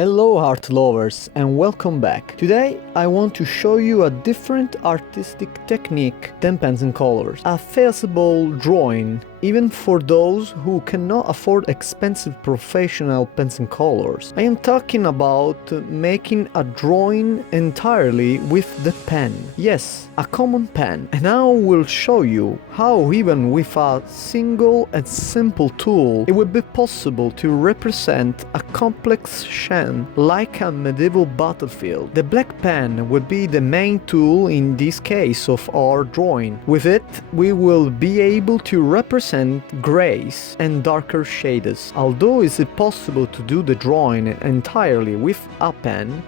Hello art lovers and welcome back. Today I want to show you a different artistic technique than pens and colors. A feasible drawing, even for those who cannot afford expensive professional pens and colors. I am talking about making a drawing entirely with the pen. Yes, a common pen. And now I will show you how even with a single and simple tool it would be possible to represent a complex scene like a medieval battlefield. The black pen would be the main tool in this case of our drawing. With it, we will be able to represent grays and darker shades. Although it is possible to do the drawing entirely with a pen,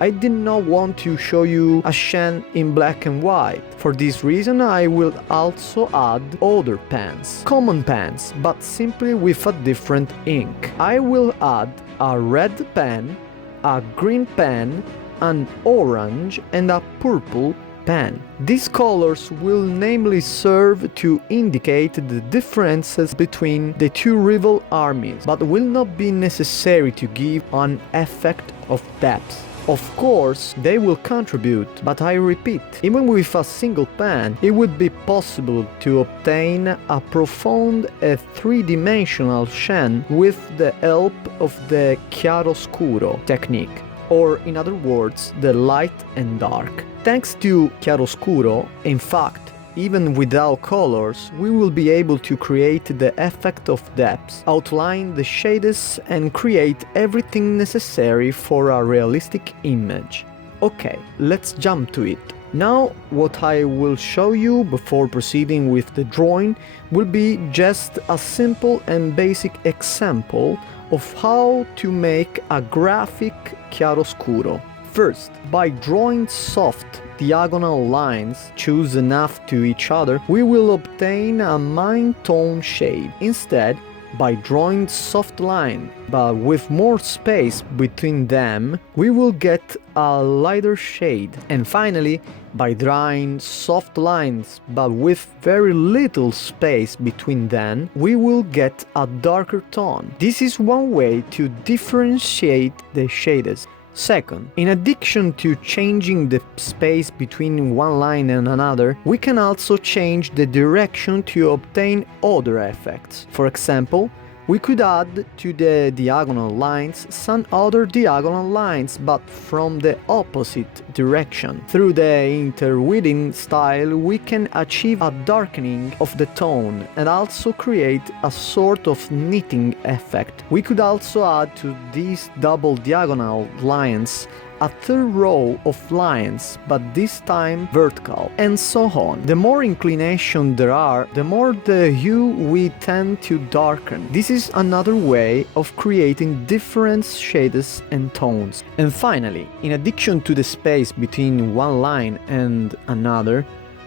I did not want to show you a scene in black and white. For this reason I will also add other pens, common pens, but simply with a different ink. I will add a red pen, a green pen, an orange and a purple pen. These colors will namely serve to indicate the differences between the two rival armies, but will not be necessary to give an effect of depth. Of course, they will contribute, but I repeat, even with a single pen, it would be possible to obtain a profound three-dimensional scene with the help of the chiaroscuro technique, or in other words, the light and dark. Thanks to chiaroscuro, in fact, even without colors, we will be able to create the effect of depth, outline the shades and create everything necessary for a realistic image. Okay, let's jump to it. Now, what I will show you before proceeding with the drawing will be just a simple and basic example of how to make a graphic chiaroscuro. First, by drawing soft diagonal lines choose enough to each other, we will obtain a mid tone shade. Instead, by drawing soft line but with more space between them, we will get a lighter shade. And finally, by drawing soft lines but with very little space between them, we will get a darker tone. This is one way to differentiate the shades. Second, in addition to changing the space between one line and another, we can also change the direction to obtain other effects. For example, we could add to the diagonal lines some other diagonal lines but from the opposite direction. Through the interweaving style we can achieve a darkening of the tone and also create a sort of knitting effect. We could also add to these double diagonal lines a third row of lines, but this time vertical, and so on. The more inclination there are, the more the hue we tend to darken. This is another way of creating different shades and tones. And finally, in addition to the space between one line and another,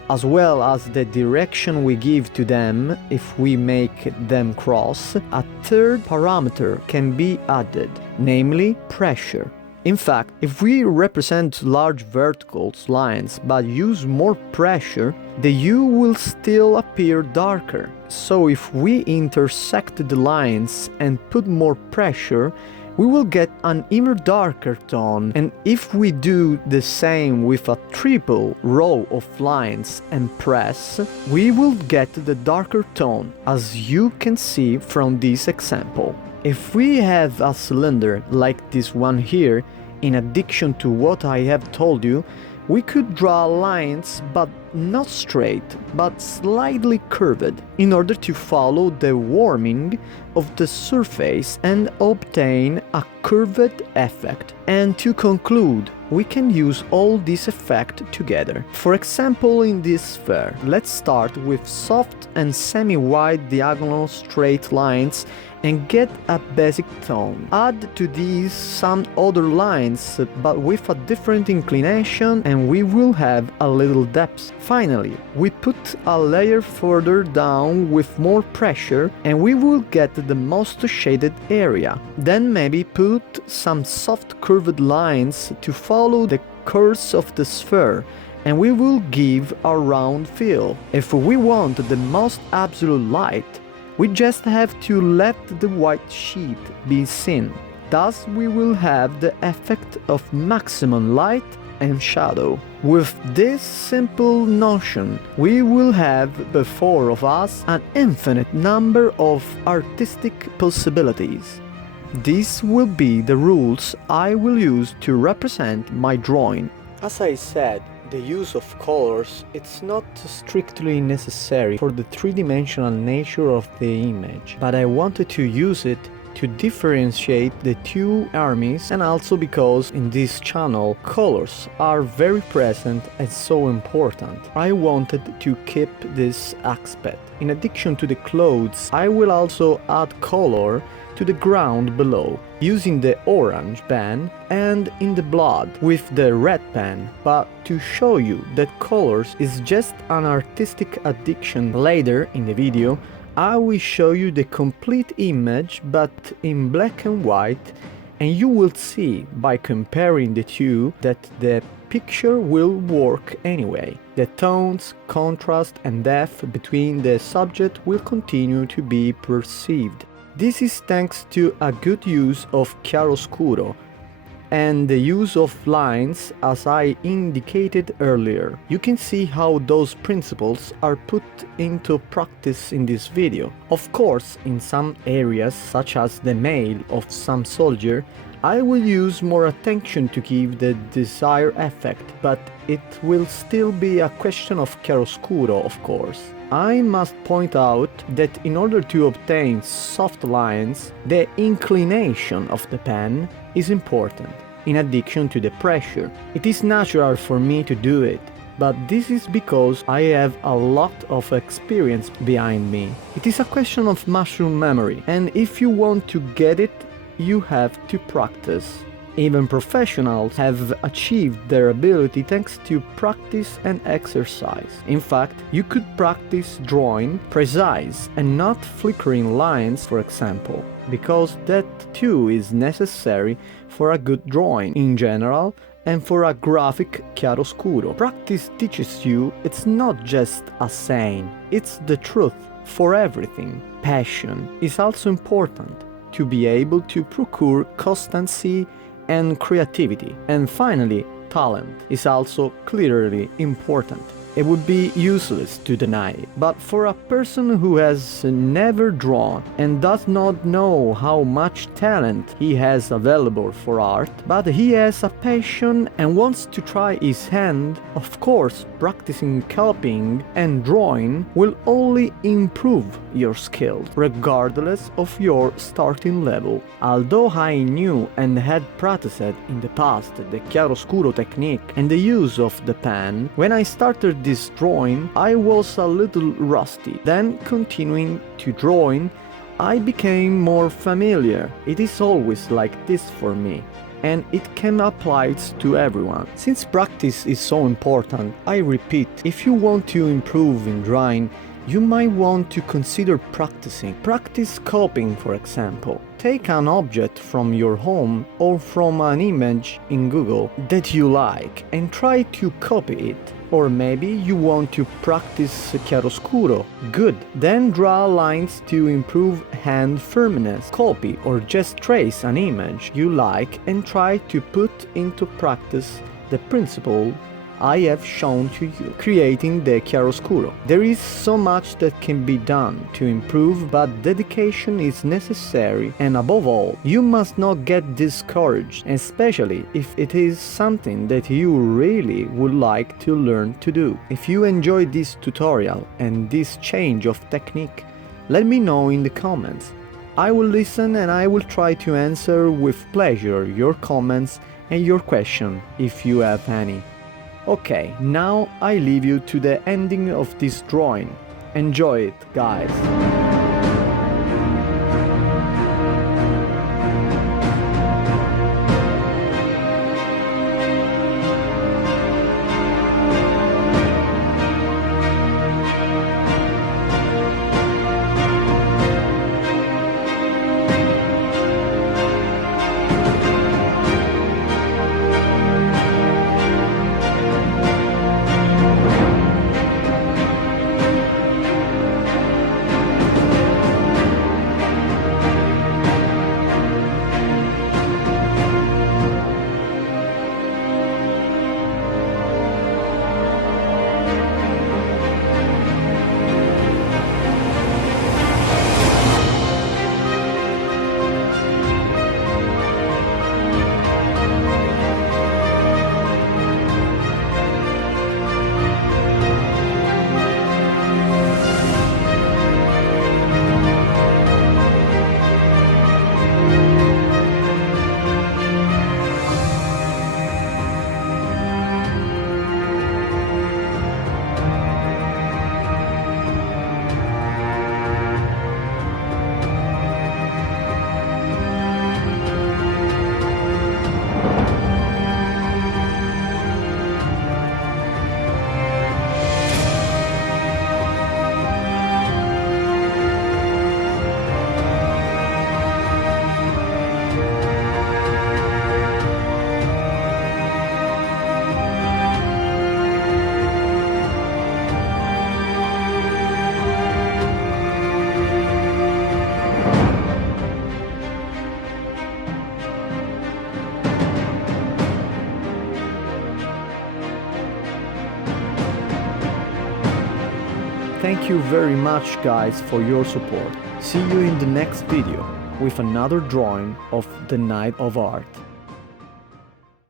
as well as the direction we give to them if we make them cross, a third parameter can be added, namely pressure. In fact, if we represent large vertical lines but use more pressure, the hue will still appear darker. So if we intersect the lines and put more pressure, we will get an even darker tone. And if we do the same with a triple row of lines and press, we will get the darker tone, as you can see from this example. If we have a cylinder like this one here, in addition to what I have told you, we could draw lines but not straight, but slightly curved, in order to follow the warming of the surface and obtain a curved effect. And to conclude, we can use all this effect together. For example, in this sphere, let's start with soft and semi-wide diagonal straight lines and get a basic tone. Add to these some other lines but with a different inclination and we will have a little depth. Finally, we put a layer further down with more pressure and we will get the most shaded area. Then maybe put some soft curved lines to follow the course of the sphere and we will give a round feel. If we want the most absolute light, we just have to let the white sheet be seen. Thus we will have the effect of maximum light and shadow. With this simple notion, we will have before of us an infinite number of artistic possibilities. These will be the rules I will use to represent my drawing. As I said, the use of colors, it's not strictly necessary for the three-dimensional nature of the image, but I wanted to use it to differentiate the two armies, and also because in this channel colors are very present and so important. I wanted to keep this aspect. In addition to the clothes, I will also add color to the ground below, using the orange pen, and in the blood with the red pen. But to show you that colors is just an artistic addiction, later in the video I will show you the complete image but in black and white, and you will see by comparing the two that the picture will work anyway. The tones, contrast and depth between the subject will continue to be perceived. This is thanks to a good use of chiaroscuro and the use of lines as I indicated earlier. You can see how those principles are put into practice in this video. Of course, in some areas, such as the mail of some soldier, I will use more attention to give the desired effect, but it will still be a question of chiaroscuro, of course. I must point out that in order to obtain soft lines, the inclination of the pen is important, in addition to the pressure. It is natural for me to do it, but this is because I have a lot of experience behind me. It is a question of muscle memory, and if you want to get it, you have to practice. Even professionals have achieved their ability thanks to practice and exercise. In fact, you could practice drawing precise and not flickering lines, for example, because that too is necessary for a good drawing in general and for a graphic chiaroscuro. Practice teaches you it's not just a saying, it's the truth for everything. Passion is also important to be able to procure constancy and creativity. And finally, talent is also clearly important. It would be useless to deny it. But for a person who has never drawn and does not know how much talent he has available for art, but he has a passion and wants to try his hand, of course, practicing copying and drawing will only improve your skills, regardless of your starting level. Although I knew and had practiced in the past the chiaroscuro technique and the use of the pen, when I started this drawing, I was a little rusty. Then, continuing to drawing, I became more familiar. It is always like this for me, and it can apply to everyone. Since practice is so important, I repeat, if you want to improve in drawing, you might want to consider practicing. Practice copying, for example. Take an object from your home or from an image in Google that you like and try to copy it. Or maybe you want to practice chiaroscuro. Good. Then draw lines to improve hand firmness. Copy or just trace an image you like and try to put into practice the principle I have shown to you, creating the chiaroscuro. There is so much that can be done to improve, but dedication is necessary, and above all, you must not get discouraged, especially if it is something that you really would like to learn to do. If you enjoyed this tutorial and this change of technique, let me know in the comments. I will listen and I will try to answer with pleasure your comments and your question if you have any. Okay, now I leave you to the ending of this drawing. Enjoy it, guys! Thank you very much guys for your support. See you in the next video with another drawing of the Night of Art.